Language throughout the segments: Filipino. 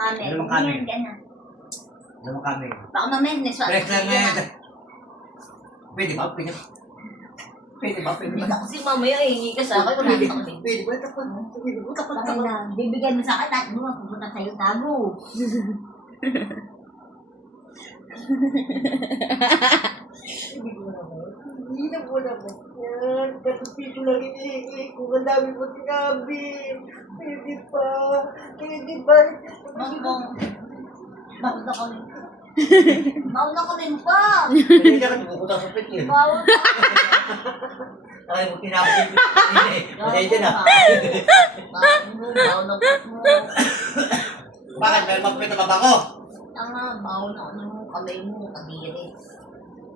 Kami. Ano bang kami? Yan na. Ano kami? Baka mamaya neswat. Press lang ngayon. Pwede ba? Pwede ba? Pwede ba? Pwede ba? Kasi mamaya hingi ka sa akin. Wala Pwede ka ba? kami. Pwede ba? Takot. Pwede ba? Takot. Bakit na, bibigyan mo sa akin lahat mo, pupunta sa'yo tago. Hindi na mo naman yan. Tapos dito lang inihingi ko. Ang dami mo sinabi. Pwede pa. Pwede ba? Bawal na kami. Bawal na kami pa. Pwede ka nagbukutan sa pit eh. Bawal na. Ay, mo tinapin ko. Pasensya na. Bawal na mo. Bakit? Meron magpit na mabango? Tanga, bawal na ano mo, kamay mo, kabiri.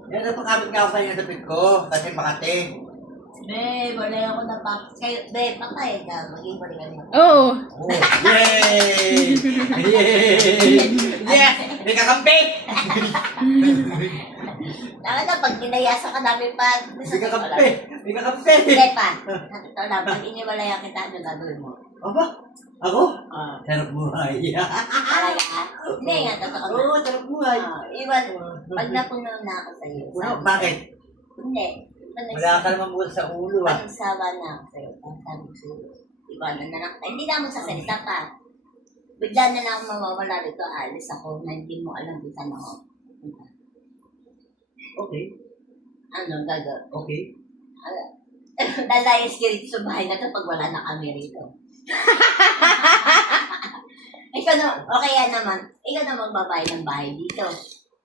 Yan, napakabit nga ako kanina sa pit ko. Kasi makate. Be, wala ako na pa. Kayo, be, patay ka. Maging balik ka niya. Oo. Oh, yay! Yay! Yes! May kakampi! Tanga na, pag kinayasa ka namin pa. May kakampi! May kakampi! Hindi pa. Ito lang, pag iniwalayan kita, ano gagawin mo? Aba? Ako? Sarap buhay. Talaga ka? Hindi nga, totoo na. Oo, sarap buhay. Iwan, pag napuno na ako sa'yo. Bakit? Hindi. Wala ka naman bukas sa ulo ah. Pag sawa na ako sa'yo, pag sabi ko sa'yo, iwanan na lang. Hindi na ako sasalita pa. Bigla na lang ako mawawala rito, alis ako na hindi mo alam kung saan ako. Okay. Ano, gagawin? Okay. Lalayas ka rito sa bahay na kapag wala na kami rito. Ikaw na, okay yan naman. Ikaw na magbabayad ng bahay dito.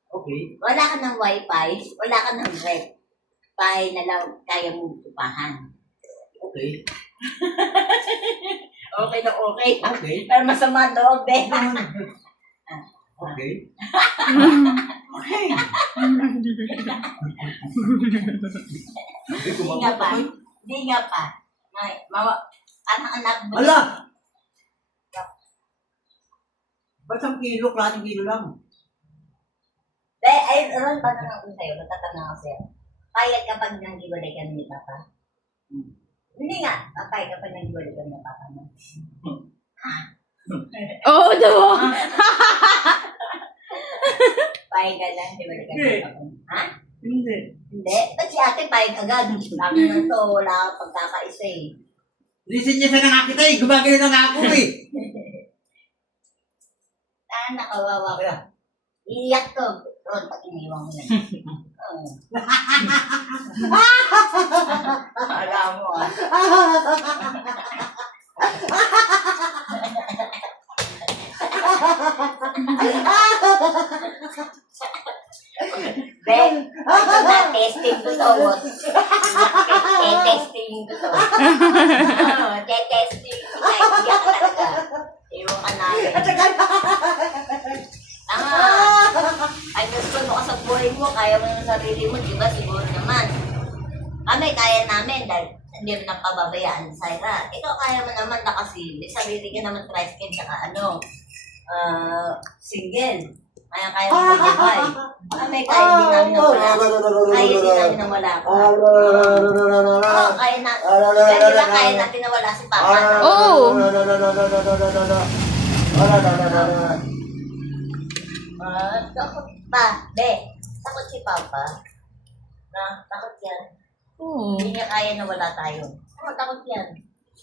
Okay. Wala ka ng wifi, wala ka ng rep. Bahay na lang kaya mong upahan. Okay. Okay na okay. Okay. Pero masama loob eh. Okay. Okay. Hindi nga pa. Hindi nga pa. Ay, anak mo. Ala! Ba't 1 kilo? Klaseng kilo lang. Ay, Ron, tatanong ko sa'yo. Matatanong ako sa'yo. Payag kapag nanghiwalay ka ni Papa? Hindi nga. Payag kapag nanghiwalay ka ni Papa mo. Oo, diba? Payag ka lang, hiwalay ka ni Papa mo. Ha? Hindi. Hindi. Ba't si ate payag agad? Sabi na to, wala kang pagkakaisa eh. Listen niya sa nga kita eh. Gumagano na nga ako eh. Nakawawa ko. Iiyak ko. Ron, pag iniwan mo na. Alam mo ah. Ben, ito na, testing ko to. Testing ko to. Testing ko. Iiyak ka talaga. Iwan ka namin. Ay, gusto mo ka sa buhay mo, kaya mo ng sarili mo, di ba? Siguro naman. Kami, kaya namin dahil hindi mo nang pababayaan, Syra. Ikaw kaya mo naman na kasi may sarili ka naman tricycle saka single. Kaya mo mag-buhay. Kami, kaya hindi namin na wala. Kaya hindi namin na wala ka. Oo, kaya na. Kaya diba kaya natin na wala si Papa? Oo. Takot pa. Be, takot si Papa. Takot yan. Oo. Hindi niya kaya na wala tayo. Takot yan.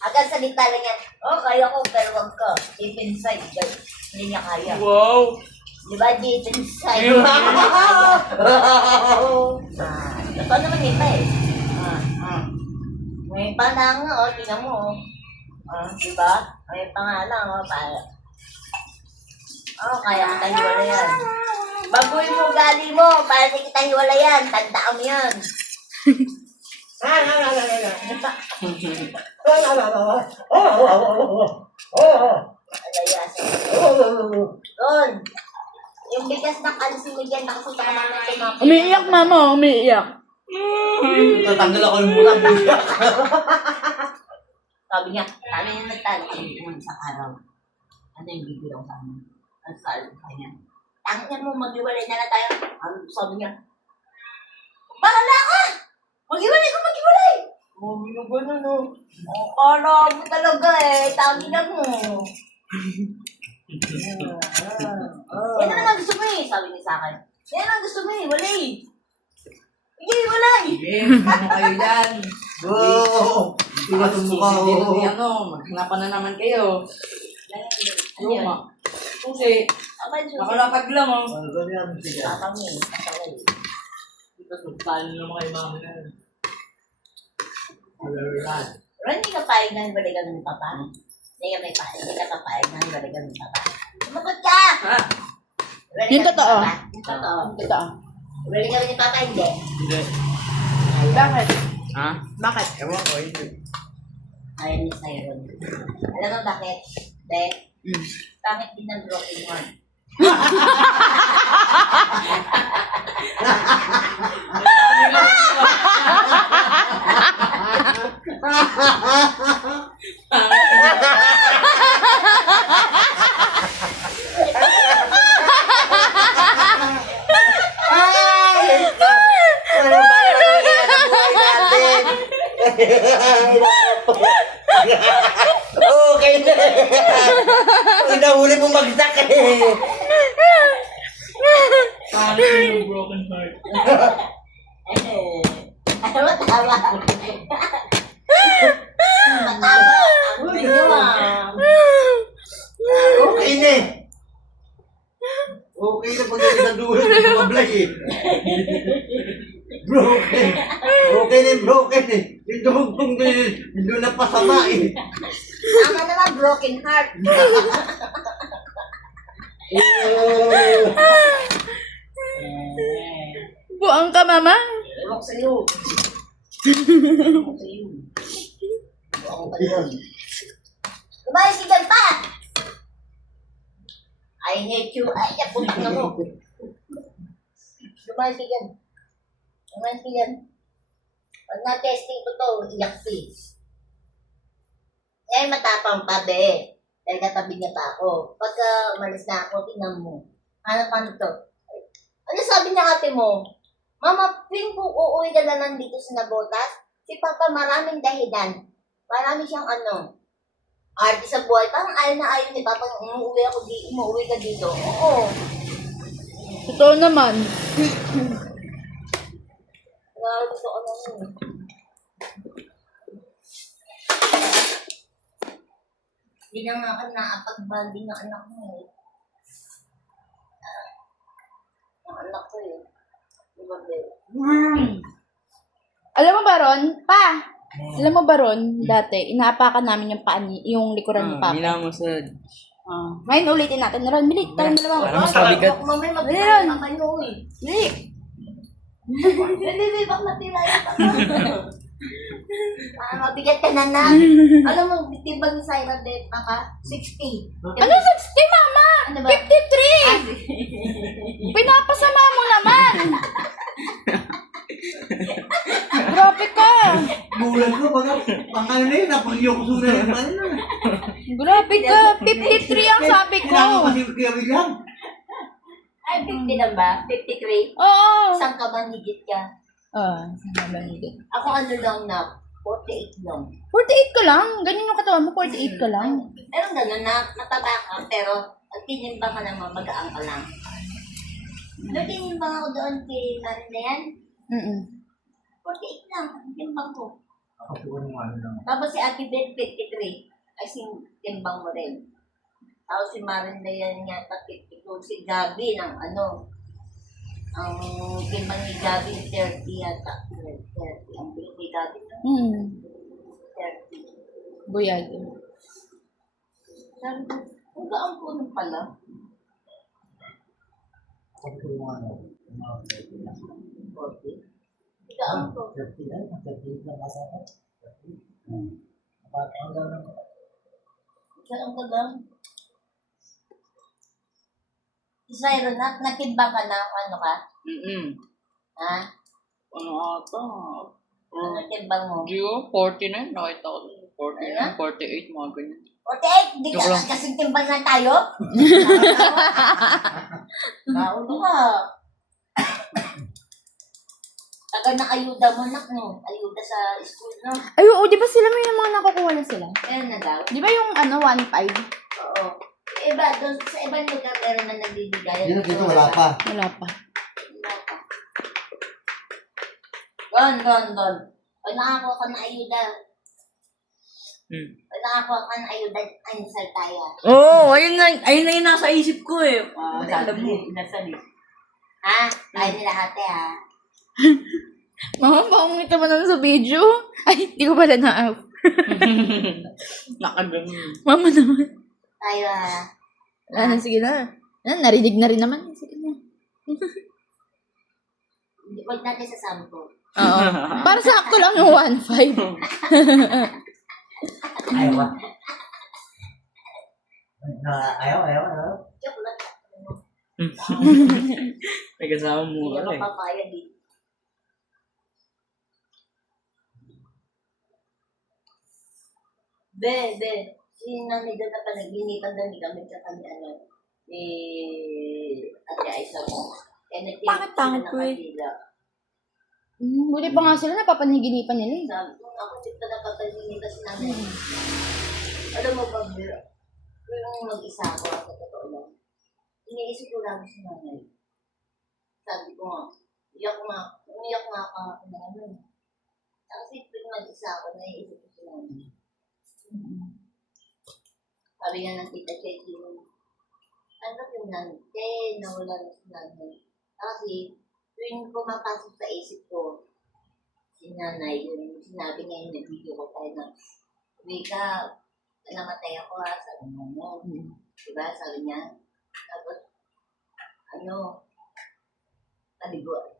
Agad salita lang yan. Kaya ko, pero wag ka. Deep inside, guys. Hindi niya kaya. Wow. Di ba, deep inside? Hindi niya kaya. Ito naman iba eh. May pa lang, tingnan mo. Di ba? May pa nga lang, kaya kita hiwala yan. Baguhin mo ugali mo, para di kita hiwala yan. Tandaan mo yan. Ron, yung bigas na kalsi mo dyan, nakasuta ka namin tumapos. Umiiyak, mama. Umiiyak. Tatanggal ako ng mura. Sabi niya nagtalo sa araw. Ano yung bibigyan sa amin? Ang sabi sa kanya. Tangin mo, mag-iwalay na lang tayo. Sabi niya, bahala ka! Mag-iwalay ka, mag-iwalay! Yung gano'n, no? Kala mo talaga eh. Tangin na mo. Yan na lang gusto mo eh, sabi niya sa akin. Yan ang gusto mo eh, wala eh. Hindi, wala eh. Sige, ano kayo dyan? Oo. Tigas ang mukha Hindi ko. ano, maghanapan na naman kayo. Ano yun? Luma. Kasi, Abay, susunod. nakalapag lang oh. Ano ba yan? Sige. Tapang eh, pasaway. Tapos magtalo naman kayo mga mga. Alright. Pero hindi ka paig na balikan ng papa. Hindi ka may paig, hindi ka papaig na balikan ng papa. Sumagot ka! Ha? Balikan Yung ng totoo. papa. Yung totoo. Totoo. Balikan ng papa, hindi. Hindi. Bakit? Ha? Bakit? Ewan ko, hindi. Ayaw ni Siron. Alam mo bakit? Dahil, bakit din ng broken heart? Ay! Ano ba yung nangyayari sa buhay natin? Okay na. Ang nahuli mong magsak eh. Pangit yung broken heart. Ano tama? Matama. Ang video ah. Okay na eh. Okay na pag nagdadulo ng mablay eh. Broken. Okay na broken eh. Yung dumugtong doon na pasama eh. Tama naman, broken heart. Buang ka, mama. Ewan ko sa'yo. Ewan ko sa'yo. Ewan ko pa doon. Lumayas ka dyan pa! I hate you. Ay, napunta na mo. Lumayas ka dyan. Lumayas ka dyan. Pag na-testing ko to, iyak please. Ngayon matapang pa, be. Dahil katabi niya pa ako. Pagka umalis na ako, tingnan mo. Ano to? Ano sabi niya ate mo? Mama, ping po uuwi ka na nandito sa Nagotas? Si Papa maraming dahilan. Marami siyang arte sa buhay. Parang ayaw na ayaw ni Papa umuwi ka dito. Oo. Totoo naman. Kaya gusto ko naman. Hindi na nga ka nakapag-banding ng anak mo eh. Ang anak ko eh. Diba, babe? Alam mo ba, Ron? Pa! Alam mo ba, Ron? Dati, inaapakan namin yung paa yung likuran ni Papa. Hila mo sa... Ngayon ulitin natin. Ron, bilik. Tayong dalawa. Parang mas mabigat. Mamay Ayun. mag-iwan ang kayo eh. Bilik. Hindi, bak matila yung papa. Mabigat ka na na. Alam mo, tibag ni Syra Bet, Papa? 60. Ano 60, mama? Ano ba? 53! Pinapasama mo naman! Grabe ka! Bulan ko, pang ano na yun, napag-yokso na yun. Grabe ka! 53 ang sabi ko! Kailangan kasi kaya bigyan. Ay, 50 na ba? 53? Oo! Isang ka ba higit ka? Saan ba higit? Ako ano lang na, 48 lang. 48 ka lang? Ganyan yung katawan mo, 48 ka lang? Pero gano'n na, mataba ka, pero ang tinimbang ka naman, magaan ka lang. Nagtinimbang ako doon kay Marin na yan. 48 lang, ang timbang ko. Ako siguro mo ano lang. Tapos si Ate Beth, 53. Ay, timbang mo rin. Tapos si Marin na yan nga, 52. Si Gabi ng ang timbang ni Gabi, 30 yata. 30. Ang bilis ni Gabi, 30. Buyag. Sabi ko, ang gaang po nun pala. Ako siguro mo ano. 40. Gaang po. 30 lang, 30 lang nasa ako. 30. Hanggang lang. Gaang ka gaang. Isayro na, natimbang ka na kung ano ka? Ha? Ano ata? Ano timbang mo? Hindi ko, 49. Nakita ko. 49, 48, mga ganyan. 48! Di Joke lang. ka kasing timbang na tayo? Naulo ka. Tagal na ayuda mo nak, no? Ayuda sa school, no? Ay, oo, di ba sila may mga nakukuha na sila? Kaya na daw. Di ba yung 1.5? Oo. Iba, doon sa ibang lugar meron na nagbibigay. Dito wala pa. Wala pa. Don. Pag nakakuha ka ng ayuda, pag nakakuha ka ng ayuda, answer tayo. Oo, ayun na yung nasa isip ko eh. Alam mo. Ha? Tayo nila ate ha. Mama, pangungit naman na sa video. Ay, di ko pala na-off. Nakaganon. Mama naman. Tayo ha. Sige na. Narinig na rin naman. Sige na. Huwag natin sa sampo. Oo. Para sakto lang yung 1.5. Ayaw ba? Ayaw. Joke lang. May kasama Hindi mura ako eh. papayag eh. Be. Sino na doon na panaghinipan doon ni kami sa kanya, Ate Aisa mo. Bakit pangit ko eh? Buti pa nga sila, napapaniginipan nila eh. Sabi ko, ako dito na papahinipan si nanay. Alam mo ba, Bro? Yung mag-isa ako, sa totoo lang. Iniisip ko lang si nanay. Sabi ko nga, umiyak nga ako na naman. Kasi pag mag-isa ako, naiisip ko si nanay. Sabi nga ng tita Chechi, ano yung nanay, nawala na si nanay. Kasi, tuwing pumapasok sa isip ko, si nanay, yung sinabi niya yung nag-video ko tayo na, Wika, namatay ako ha, sabi niya mo. Diba, sabi niya. Tapos,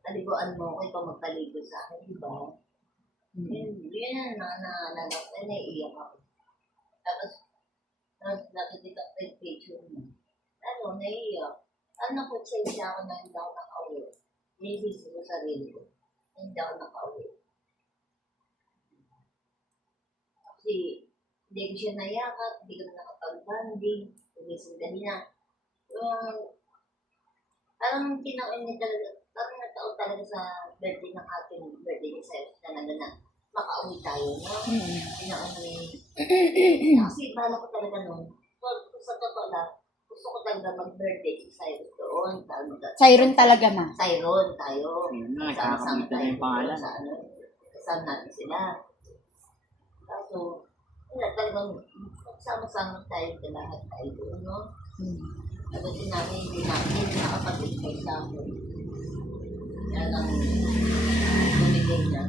taliguan mo ko, ikaw magpaligo sa akin, diba? Yun naiiyak ako. Tapos, nakikita ko yung picture mo. Naiiyak. Nakutsensya ako na hindi ako nakauwi. Nilisisi ko sarili ko. Hindi ako nakauwi. Kasi, hindi ko siya nayakat, hindi ko na nakapag-banding, tumisindan niya. Parang tinawin niya talaga, parang nagtaon talaga sa birthday ng ating birthday ni Sir, talaga na makauwi tayo, no? Tinawin niya. Kasi bahala ko talaga nun. Sa totoo lang, gusto ko talaga mag-birthday si Cyrus doon. Siren talaga ma. Siron tayo. Yun na, Sama-sama nakakabita na yung pangalan. sa kasama natin sila. Kaso, wala talagang sama-sama tayo sa lahat tayo doon, no? Tapos namin, hindi nakapag-ikay sa akin. Yan ang bumigay na.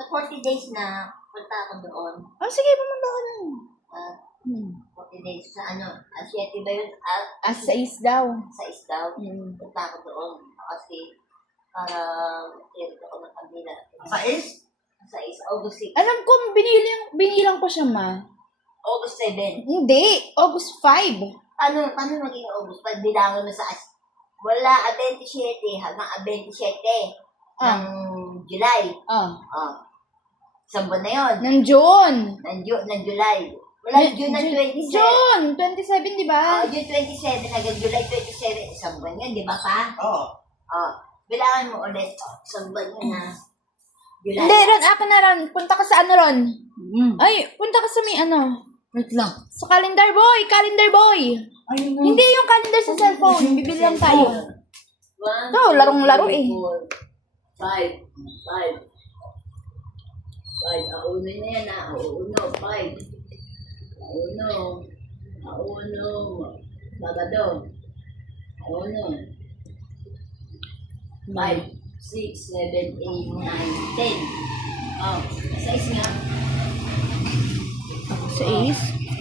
Sa 40 days na punta ako doon. Sige, pumunta ka na. 40 days sa Asiete ba yun? Sa is daw. Sa Isdaw. Punta ako doon. Kasi para mag-clear ako ng kanila. Sa is? Sa August 6. Alam ko, binilang ko siya ma. August 7. Hindi, August 5. Paano maging August? Pag bilangan mo sa wala, 27 hanggang 27 ng July. Isang buwan na yun. Ng June. Ng July. Wala June ng 27. June 27, di ba? June 27 hanggang July 27. Isang buwan yun, di ba pa? Oo. Bilangan mo ulit. Isang buwan yun na. July. Hindi, Ron, ako na Ron. Punta ka sa Ron. Ay, punta ka sa may Wait lang. Sa calendar boy. Hindi yung calendar sa cellphone. Bibili lang tayo. 1, Ito, larong-laro eh. 5. Auno na yan ha. Auno. 5. Auno. Bagado. Auno. 5, 6, 7, 8, 9, 10. Sa is nga. Sa is.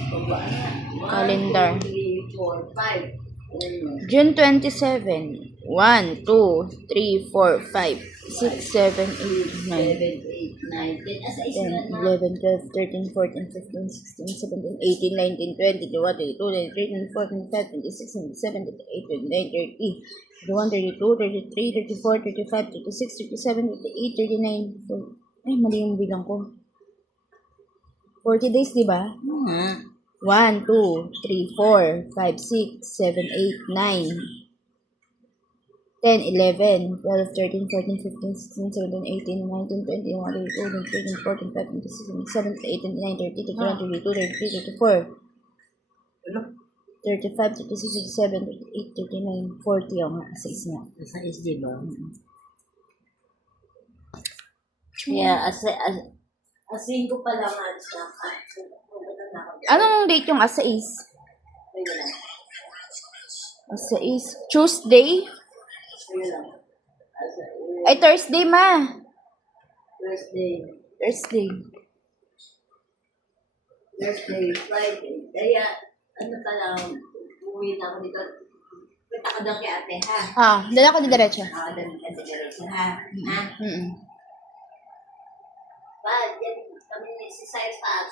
Baba na. Calendar. 1, 2, 3, 4, 5. June 27. 1, 2, 3, 4, 5, 6, 7, 8, 9, 10, 11, 12, 13, 14, 15, 16, 17, 18, 19, 20, 21, 22, 23, 24, 25, 26, 27, 28, 29, 30, 31, 32, 33, 34, 35, 36, 37, 38, 39, 40. Ay, mali yung bilang ko. 40 days, di ba? 1, 2, 3, 4, 5, 6, 7, 8, 9. 10, 11, 12, 13, 14, 15, 16, 17, 18, 19, 20, 21, 22, 23, 24, 25, 26, 27, 28, 29, 30, 31, 32, 33, 34, Ano? 35, 36, 37, 38, 39, 40 ang asa is nga. Sa SD ba? Kaya Asin ko pa lang alis na. anong date yung asa is? Asa is Tuesday? Ay, Thursday ma. Thursday, Friday. Kaya, ano ka lang, uwi na ako dito. Kita ka doon kay ate, ha? Dala ko di diretso. Dali ka sa diretso, ha? Ha? Mm. Ba, yan, kami ni si Size pa,